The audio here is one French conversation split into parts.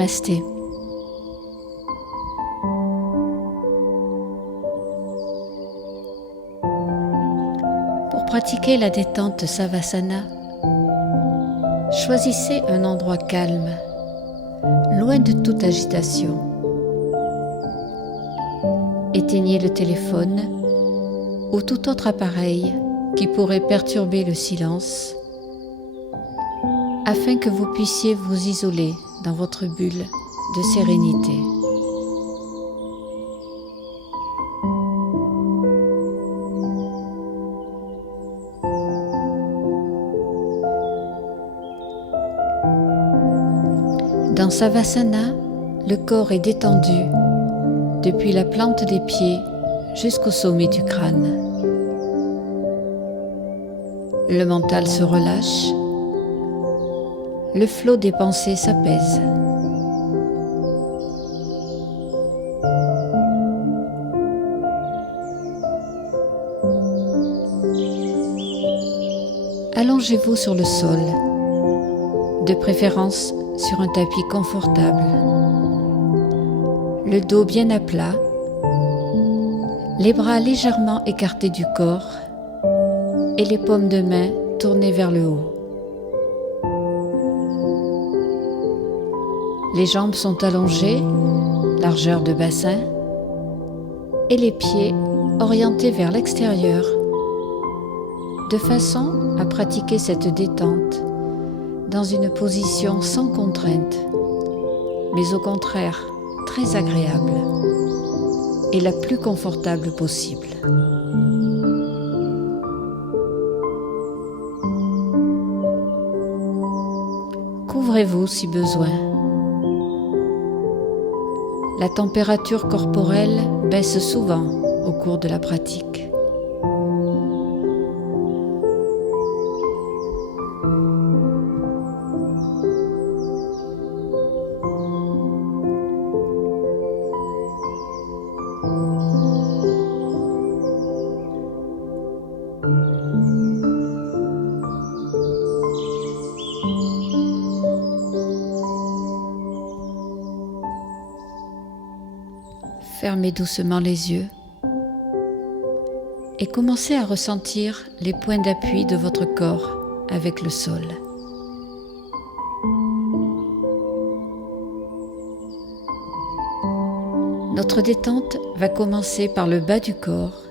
Namasté. Pour pratiquer la détente Savasana, choisissez un endroit calme, loin de toute agitation. Éteignez le téléphone ou tout autre appareil qui pourrait perturber le silence, afin que vous puissiez vous isoler dans votre bulle de sérénité. Dans Savasana, le corps est détendu depuis la plante des pieds jusqu'au sommet du crâne. Le mental se relâche, le flot des pensées s'apaise. Allongez-vous sur le sol, de préférence sur un tapis confortable, le dos bien à plat, les bras légèrement écartés du corps et les paumes de main tournées vers le haut. Les jambes sont allongées, largeur de bassin, et les pieds orientés vers l'extérieur, de façon à pratiquer cette détente dans une position sans contrainte, mais au contraire très agréable et la plus confortable possible. Couvrez-vous si besoin. La température corporelle baisse souvent au cours de la pratique. Fermez doucement les yeux et commencez à ressentir les points d'appui de votre corps avec le sol. Notre détente va commencer par le bas du corps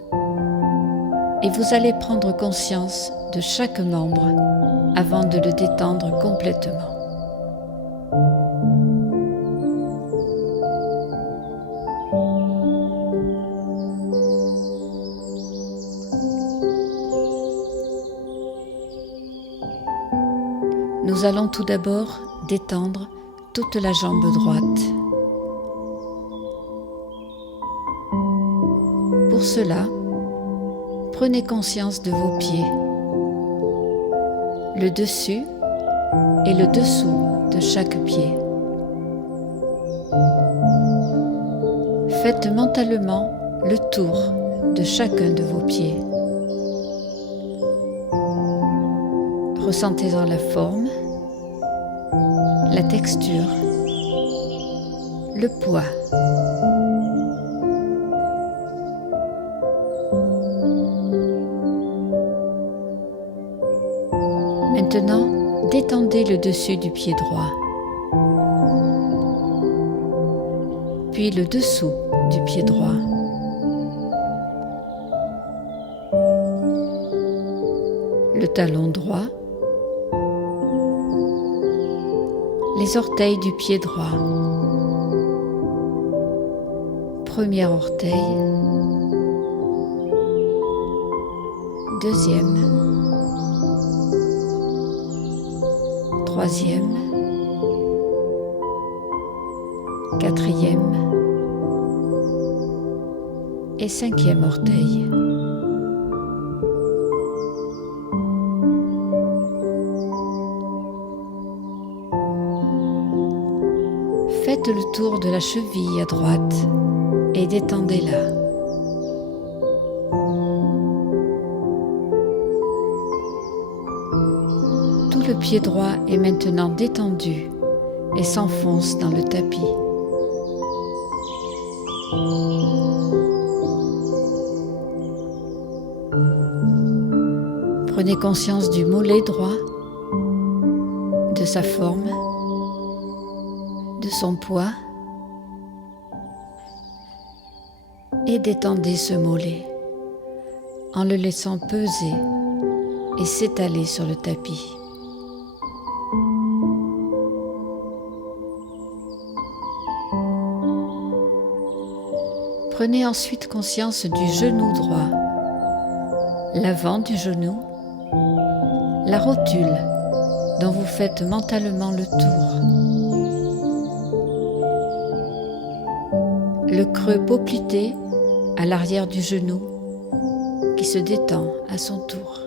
et vous allez prendre conscience de chaque membre avant de le détendre complètement. Nous allons tout d'abord détendre toute la jambe droite. Pour cela, prenez conscience de vos pieds, le dessus et le dessous de chaque pied. Faites mentalement le tour de chacun de vos pieds. Ressentez-en la forme, la texture, le poids. Maintenant, détendez le dessus du pied droit, puis le dessous du pied droit. Le talon droit, les orteils du pied droit, premier orteil, deuxième, troisième, quatrième et cinquième orteil. Faites le tour de la cheville à droite et détendez-la. Tout le pied droit est maintenant détendu et s'enfonce dans le tapis. Prenez conscience du mollet droit, de sa forme, de son poids, et détendez ce mollet en le laissant peser et s'étaler sur le tapis. Prenez ensuite conscience du genou droit, l'avant du genou, la rotule dont vous faites mentalement le tour, le creux poplité à l'arrière du genou qui se détend à son tour.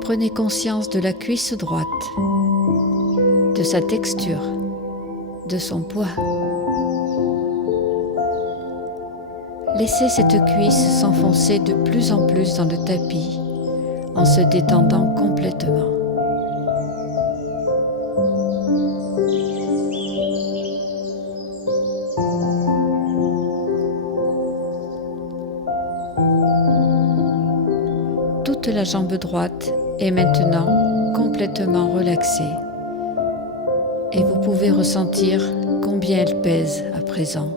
Prenez conscience de la cuisse droite, de sa texture, de son poids. Laissez cette cuisse s'enfoncer de plus en plus dans le tapis en se détendant complètement. Toute la jambe droite est maintenant complètement relaxée et vous pouvez ressentir combien elle pèse à présent.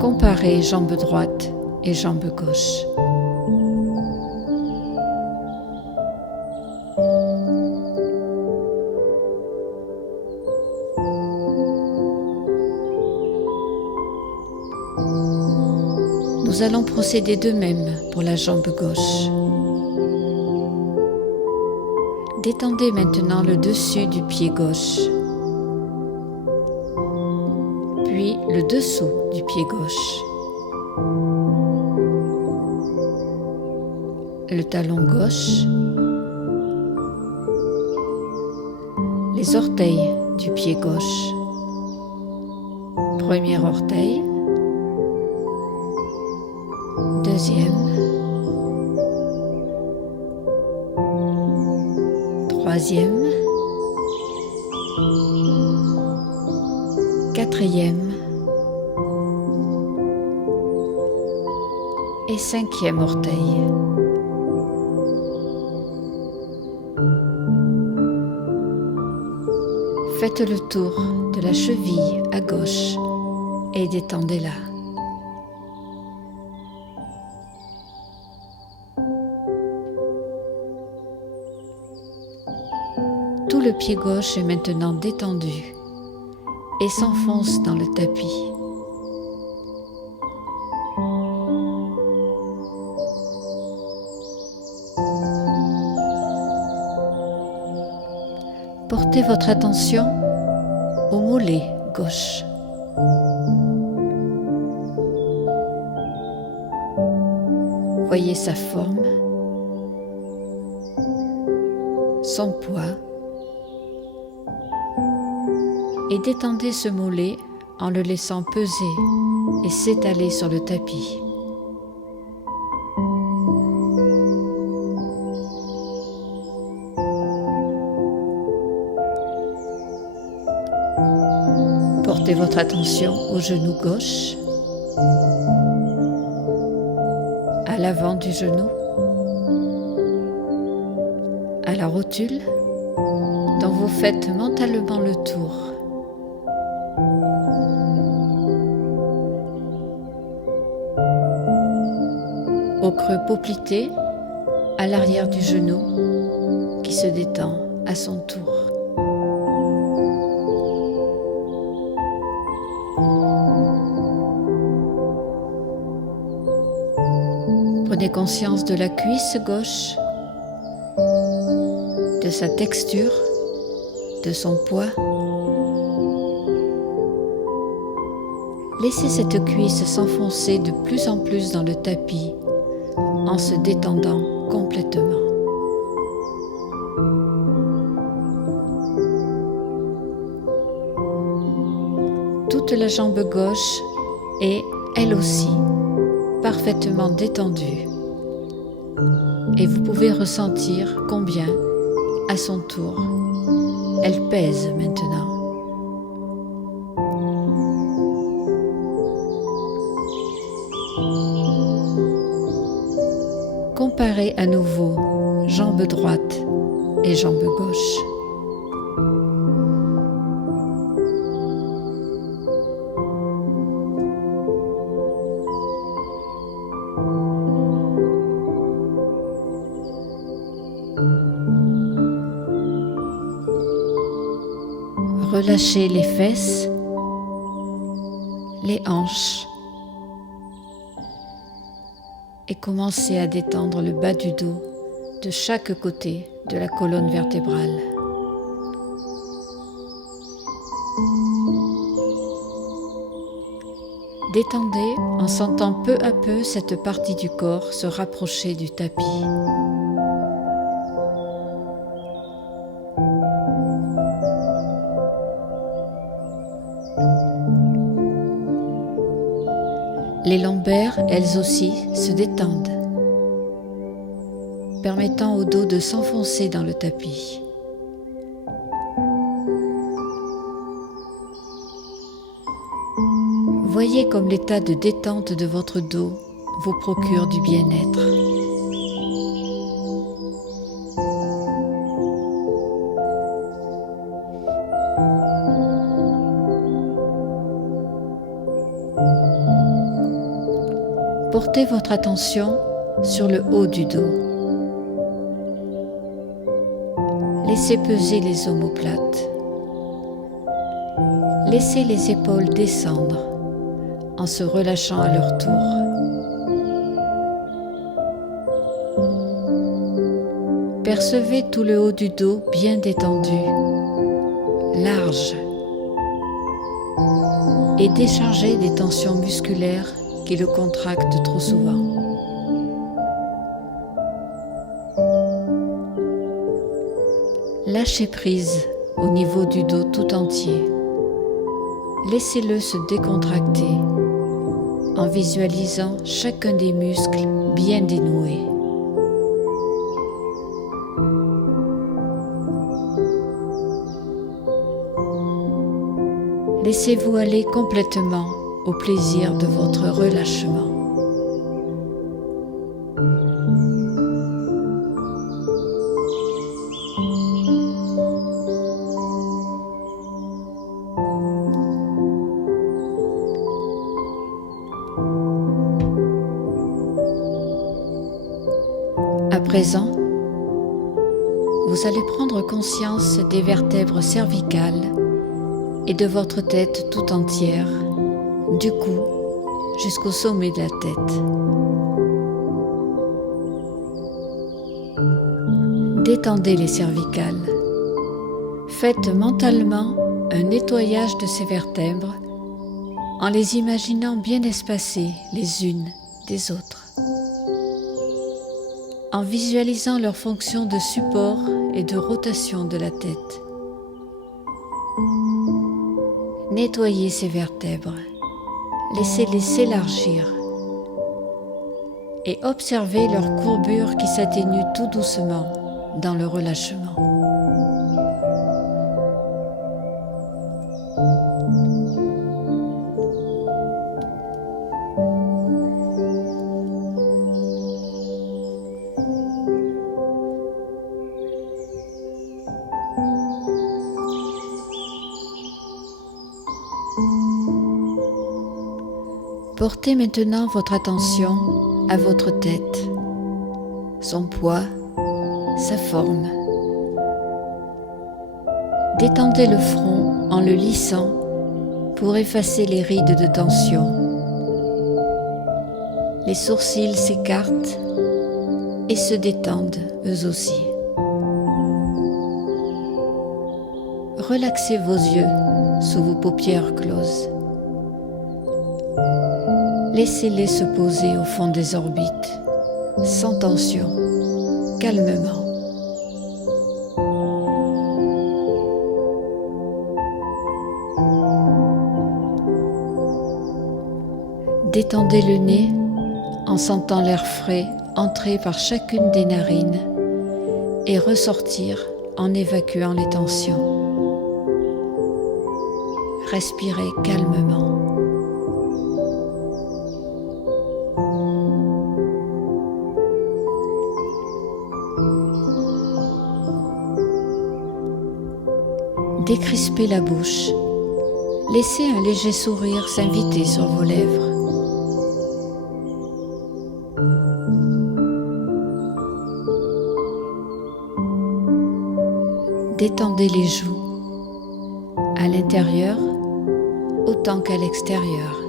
Comparez jambe droite et jambe gauche. Nous allons procéder de même pour la jambe gauche. Détendez maintenant le dessus du pied gauche, puis le dessous du pied gauche, le talon gauche, les orteils du pied gauche, premier orteil, deuxième, troisième, quatrième et cinquième orteil. Faites le tour de la cheville à gauche et détendez-la. Tout le pied gauche est maintenant détendu et s'enfonce dans le tapis. Portez votre attention au mollet gauche. Voyez sa forme, son poids, et détendez ce mollet en le laissant peser et s'étaler sur le tapis. Portez votre attention au genou gauche, à l'avant du genou, à la rotule dont vous faites mentalement le tour. Au creux poplité, à l'arrière du genou qui se détend à son tour. Prenez conscience de la cuisse gauche, de sa texture, de son poids. Laissez cette cuisse s'enfoncer de plus en plus dans le tapis en se détendant complètement. Toute la jambe gauche est elle aussi, parfaitement détendue. Et vous pouvez ressentir combien, à son tour, elle pèse maintenant. Comparez à nouveau jambe droite et jambe gauche. Relâchez les fesses, les hanches et commencez à détendre le bas du dos de chaque côté de la colonne vertébrale. Détendez en sentant peu à peu cette partie du corps se rapprocher du tapis. Les lombaires, elles aussi, se détendent, permettant au dos de s'enfoncer dans le tapis. Voyez comme l'état de détente de votre dos vous procure du bien-être. Portez votre attention sur le haut du dos. Laissez peser les omoplates. Laissez les épaules descendre en se relâchant à leur tour. Percevez tout le haut du dos bien détendu, large, et déchargez des tensions musculaires qui le contractent trop souvent. Lâchez prise au niveau du dos tout entier. Laissez-le se décontracter en visualisant chacun des muscles bien dénoués. Laissez-vous aller complètement au plaisir de votre relâchement. À présent, vous allez prendre conscience des vertèbres cervicales et de votre tête tout entière, du cou jusqu'au sommet de la tête. Détendez les cervicales. Faites mentalement un nettoyage de ces vertèbres en les imaginant bien espacées les unes des autres, en visualisant leur fonction de support et de rotation de la tête. Nettoyez ces vertèbres, laissez-les s'élargir et observez leur courbure qui s'atténue tout doucement dans le relâchement. Portez maintenant votre attention à votre tête, son poids, sa forme. Détendez le front en le lissant pour effacer les rides de tension. Les sourcils s'écartent et se détendent eux aussi. Relaxez vos yeux sous vos paupières closes. Laissez-les se poser au fond des orbites, sans tension, calmement. Détendez le nez en sentant l'air frais entrer par chacune des narines et ressortir en évacuant les tensions. Respirez calmement. Décrispez la bouche. Laissez un léger sourire s'inviter sur vos lèvres. Détendez les joues, à l'intérieur autant qu'à l'extérieur.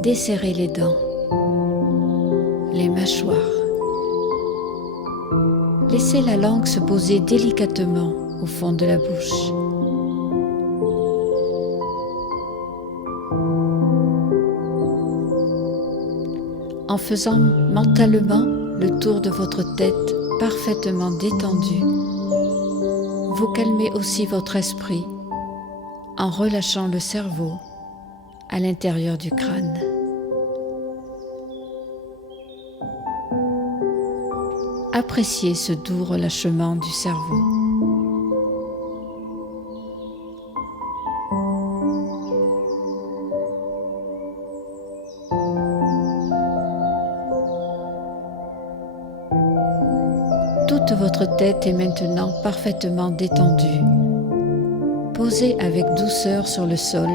Desserrez les dents, les mâchoires. Laissez la langue se poser délicatement au fond de la bouche. En faisant mentalement le tour de votre tête parfaitement détendue, vous calmez aussi votre esprit en relâchant le cerveau à l'intérieur du crâne. Appréciez ce doux relâchement du cerveau. Toute votre tête est maintenant parfaitement détendue, posée avec douceur sur le sol,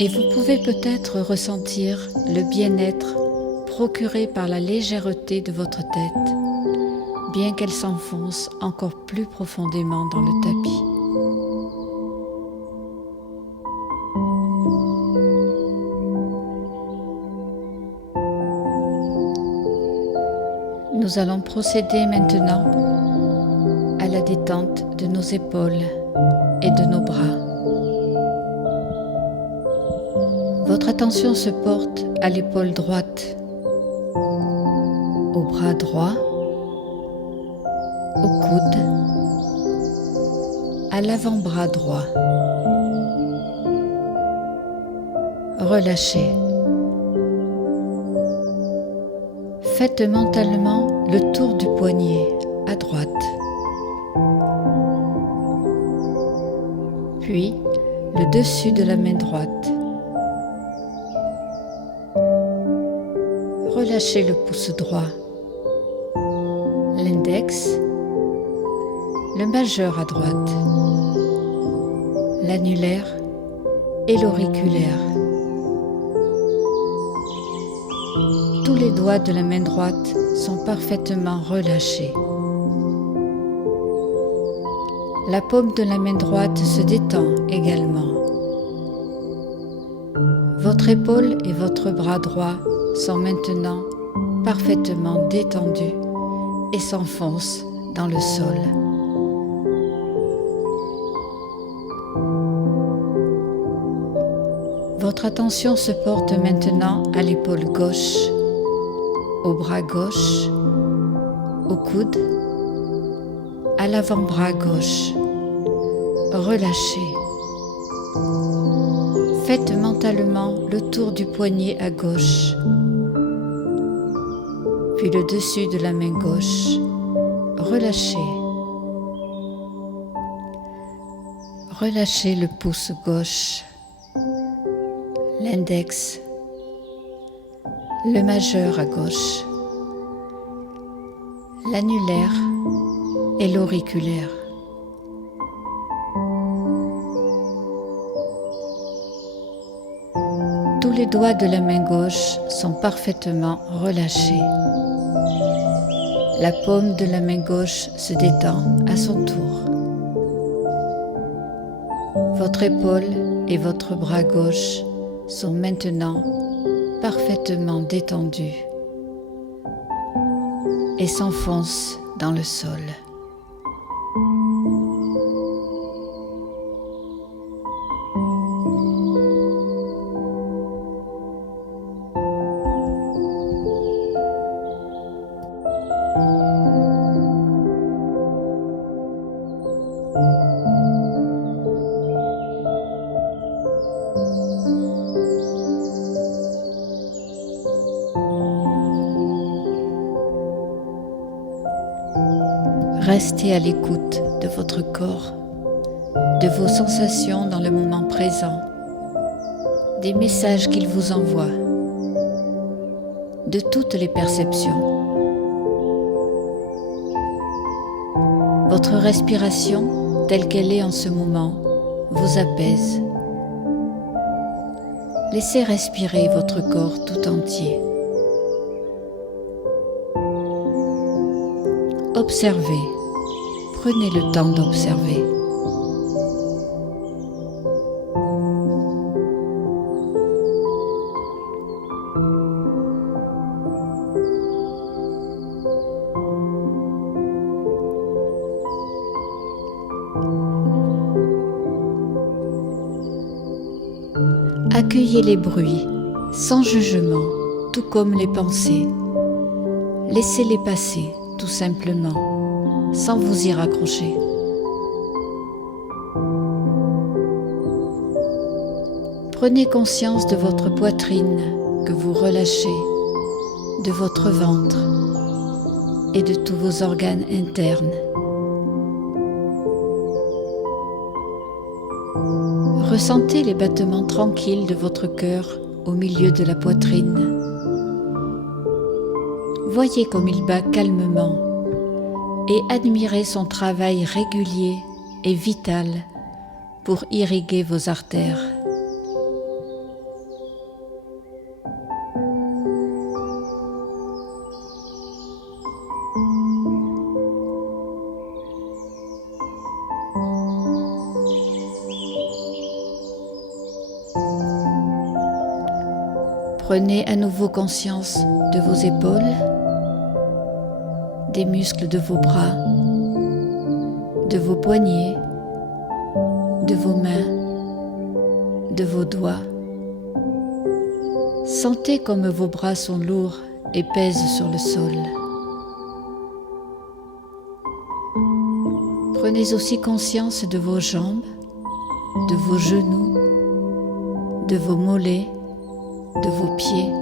et vous pouvez peut-être ressentir le bien-être procuré par la légèreté de votre tête, bien qu'elle s'enfonce encore plus profondément dans le tapis. Nous allons procéder maintenant à la détente de nos épaules et de nos bras. Votre attention se porte à l'épaule droite, au bras droit, au coude, à l'avant-bras droit. Relâchez. Faites mentalement le tour du poignet à droite, puis le dessus de la main droite. Relâchez le pouce droit, l'index, le majeur à droite, l'annulaire et l'auriculaire. Tous les doigts de la main droite sont parfaitement relâchés. La paume de la main droite se détend également. Votre épaule et votre bras droit sont maintenant parfaitement détendus et s'enfoncent dans le sol. Votre attention se porte maintenant à l'épaule gauche, au bras gauche, au coude, à l'avant-bras gauche. Relâchez. Faites mentalement le tour du poignet à gauche, puis le dessus de la main gauche. Relâchez. Relâchez le pouce gauche, l'index, le majeur à gauche, l'annulaire et l'auriculaire. Tous les doigts de la main gauche sont parfaitement relâchés. La paume de la main gauche se détend à son tour. Votre épaule et votre bras gauche sont maintenant parfaitement détendus et s'enfoncent dans le sol. Restez à l'écoute de votre corps, de vos sensations dans le moment présent, des messages qu'il vous envoie, de toutes les perceptions. Votre respiration, telle qu'elle est en ce moment, vous apaise. Laissez respirer votre corps tout entier. Observez. Prenez le temps d'observer. Accueillez les bruits, sans jugement, tout comme les pensées. Laissez-les passer, tout simplement, sans vous y raccrocher. Prenez conscience de votre poitrine que vous relâchez, de votre ventre et de tous vos organes internes. Ressentez les battements tranquilles de votre cœur au milieu de la poitrine. Voyez comme il bat calmement et admirez son travail régulier et vital pour irriguer vos artères. Prenez à nouveau conscience de vos épaules, des muscles de vos bras, de vos poignets, de vos mains, de vos doigts. Sentez comme vos bras sont lourds et pèsent sur le sol. Prenez aussi conscience de vos jambes, de vos genoux, de vos mollets, de vos pieds.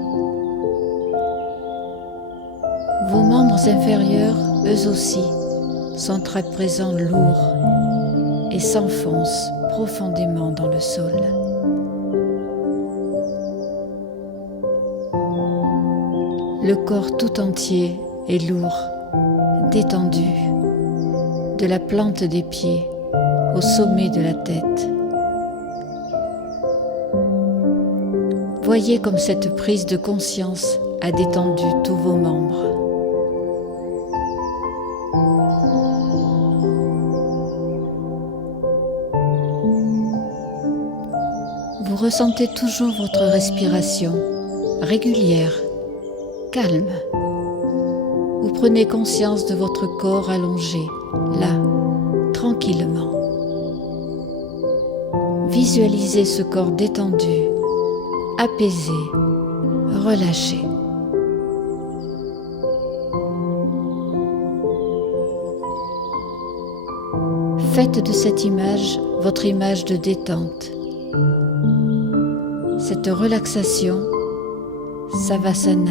Vos membres inférieurs, eux aussi, sont à présent lourds et s'enfoncent profondément dans le sol. Le corps tout entier est lourd, détendu, de la plante des pieds au sommet de la tête. Voyez comme cette prise de conscience a détendu tous vos membres. Vous ressentez toujours votre respiration régulière, calme. Vous prenez conscience de votre corps allongé, là, tranquillement. Visualisez ce corps détendu, apaisé, relâché. Faites de cette image votre image de détente. Cette relaxation, Savasana,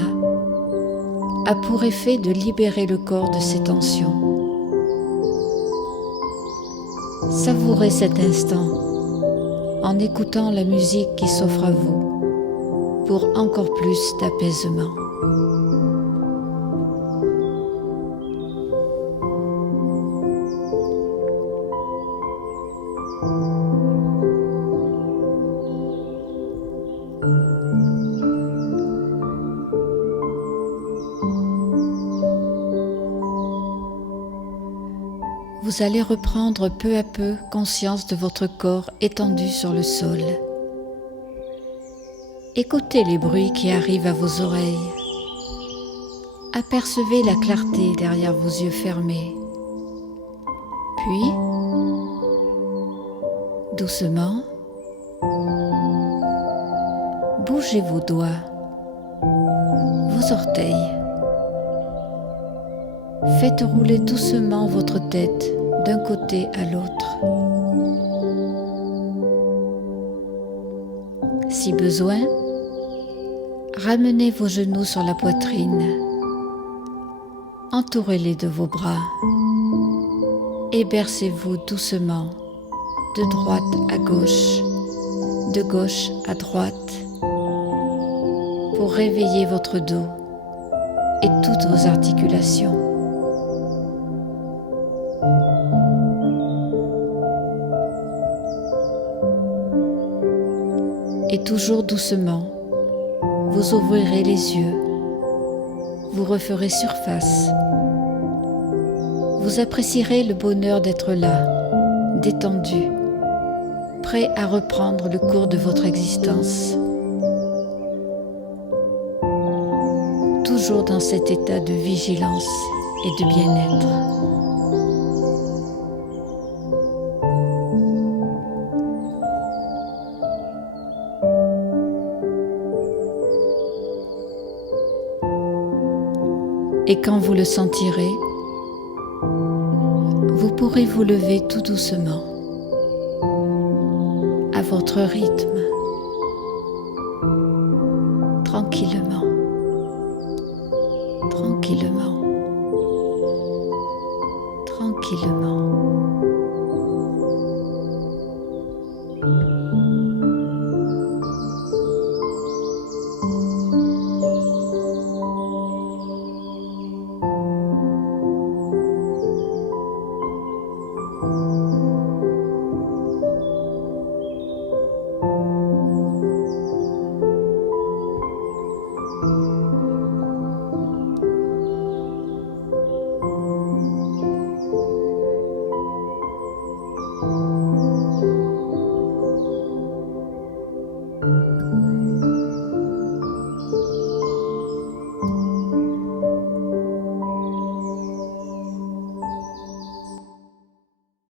a pour effet de libérer le corps de ses tensions. Savourez cet instant en écoutant la musique qui s'offre à vous pour encore plus d'apaisement. Vous allez reprendre peu à peu conscience de votre corps étendu sur le sol. Écoutez les bruits qui arrivent à vos oreilles. Apercevez la clarté derrière vos yeux fermés. Puis, doucement, bougez vos doigts, vos orteils. Faites rouler doucement votre tête d'un côté à l'autre. Si besoin, ramenez vos genoux sur la poitrine. Entourez-les de vos bras. et bercez-vous doucement de droite à gauche, de gauche à droite, pour réveiller votre dos et toutes vos articulations. Et toujours doucement, vous ouvrirez les yeux, vous referez surface. Vous apprécierez le bonheur d'être là, détendu, prêt à reprendre le cours de votre existence. Toujours dans cet état de vigilance et de bien-être. Et quand vous le sentirez, vous pourrez vous lever tout doucement, à votre rythme, tranquillement, tranquillement, tranquillement.